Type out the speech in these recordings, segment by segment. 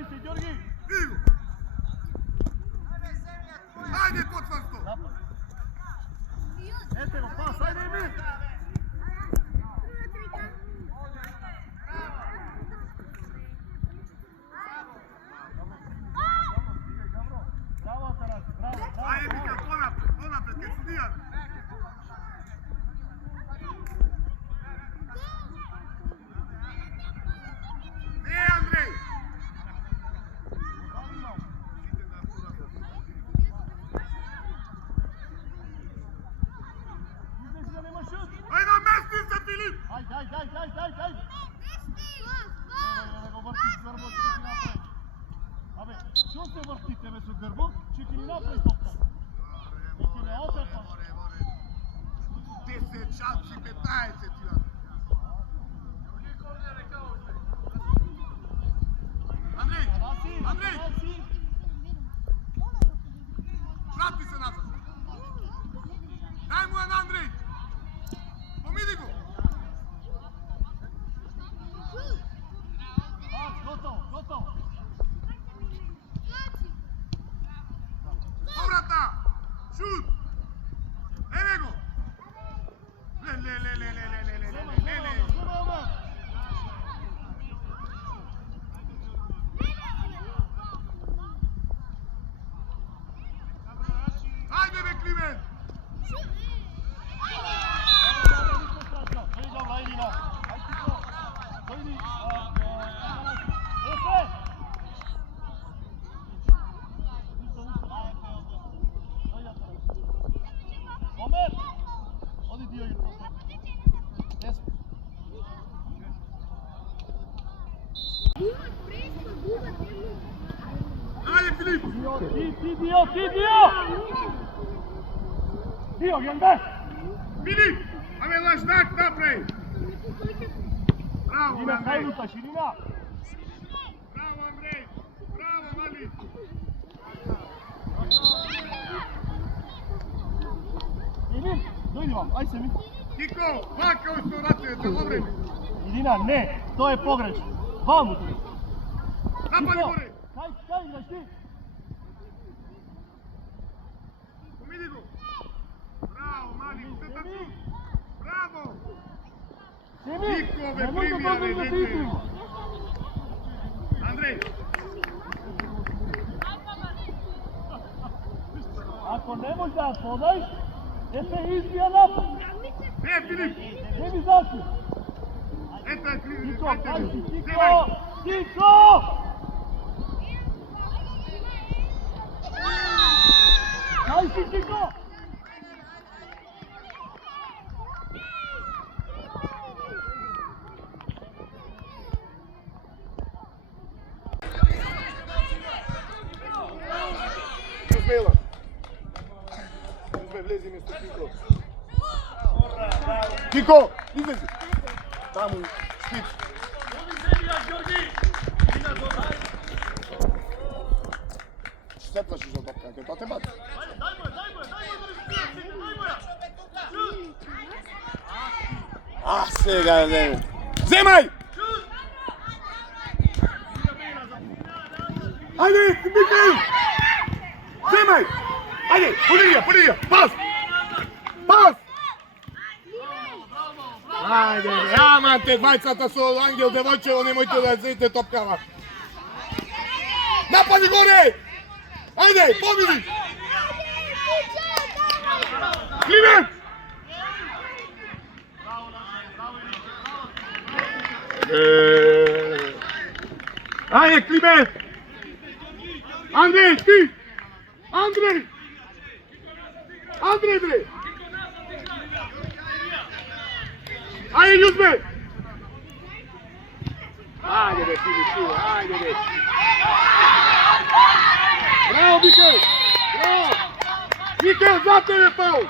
Stavi se, Đorgi! Ivo! Ajde, potvrsto! Eto go, pas, ajde Emir! Bravo, Atanasi, bravo! Ajde, Mikel, ponapred, kaj su Dijan! Ne, Andrej! Ajde, namesti se, Filip! Ajde! Ne go vrtiš grbo, će ti napravi. Abe, što se vrti tebe su grbo, će ti napravi topka. Niti ne otepa. 10 šanci, 15 ti vam. Andrej! Vrati se nazad! Daj mu jedan, Andrej! Pomidi go! Gotovo! Povrata! Šut! Evo go! Le! Ajde, be, Klimen! Ajde, Filip! Ti dio! Dio, Jandar! Filip! Ame laš znak napravi! Bravo, Širina, Andrej! Kajluta, širina! Bravo, Andrej! Bravo, mali! Emir, dojdi vam, aj se mi! Kiko, hvaka ovo što vratuje, treba vreme! Irina, ne, to je pogrešno. Vam u to. Napadi gore! Kaj igraš ti? Pomidi go! Bravo, mali, teta tu! Bravo! Nikove primjere, dete! Andrej! Ako ne možeš da podaj, te izbija napad. Ne, Filip! Ne bi zašli. Eto je Filip! Kiko, kaj si, Kiko! Kaj si, Kiko? Uzmela! Uzme, vlezi mjesto Kiko! Kiko, izlezi! Tamo, špic! Sve plašiš od topka, to te bati. Ah, сега не. Вземай! Ajde, Mikael! Вземай! Ajde, podi ga, pas! Pas! Ajde, jamante, dvajcata su Angel Devojčevo, nemojte da zidite topkava. Napadi gore! Ajde, pobjedi! Klimen! Ajde, Klimen! Andrej, ti! Andrej! Andrej, bre! Ajde, Ljuzme! Ajde, bre, Filip, ajde, bre! Bravo, Mikel! Bravo! Mikel, za tebe, faul!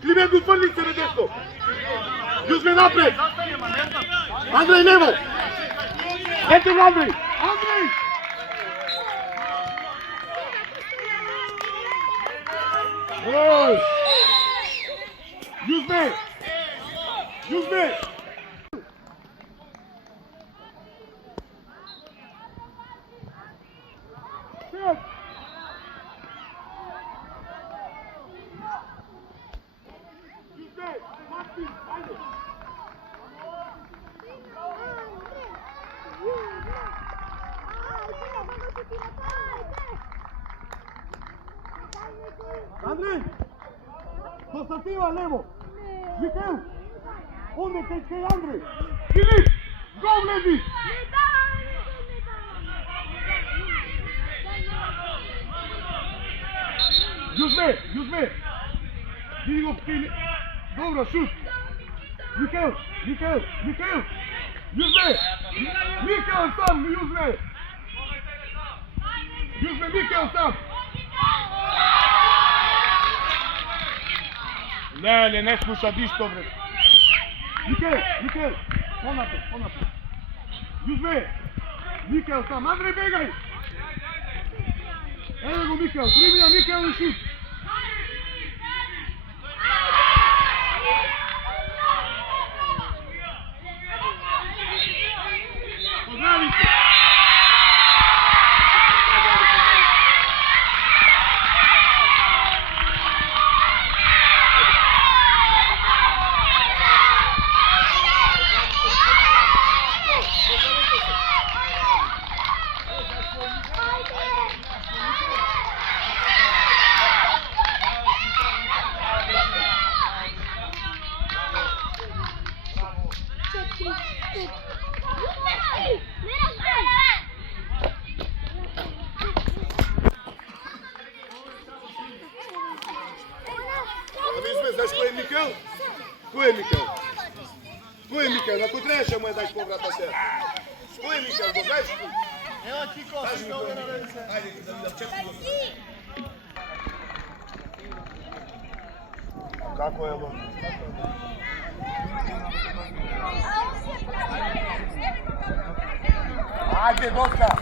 Klimen, utvrli se na desno! Ljuzme, napred! Andrej, levo! Eto, Andrej! Andrej! Bravo! Ljuzme! Ljuzme! Andrej! Konstantina, levo! Mikel! Unde te je Andrej? Filip! Go, Ledi! Use me! Vidi go, Filip! Dobro, šut! Mikel! Use me! Mikel sam, use me! Use me, Mikel sam! Ne sluša dišto, bre. Mikel, ponapred. Use me! Mikel sam, Andrej, begaj! Evo go, Mikel, primija Mikel i šut! Pozdravite! Znaš ko je Mikel? Ko je Mikel? Ako trebaš mu je dać povrat na sebe. Ko je Mikel? Go znaš? Evo ti ko, svi ovdje naredi se. Ajde, da vidim, čekaj go. Kako je ovo? Ajde, dosta!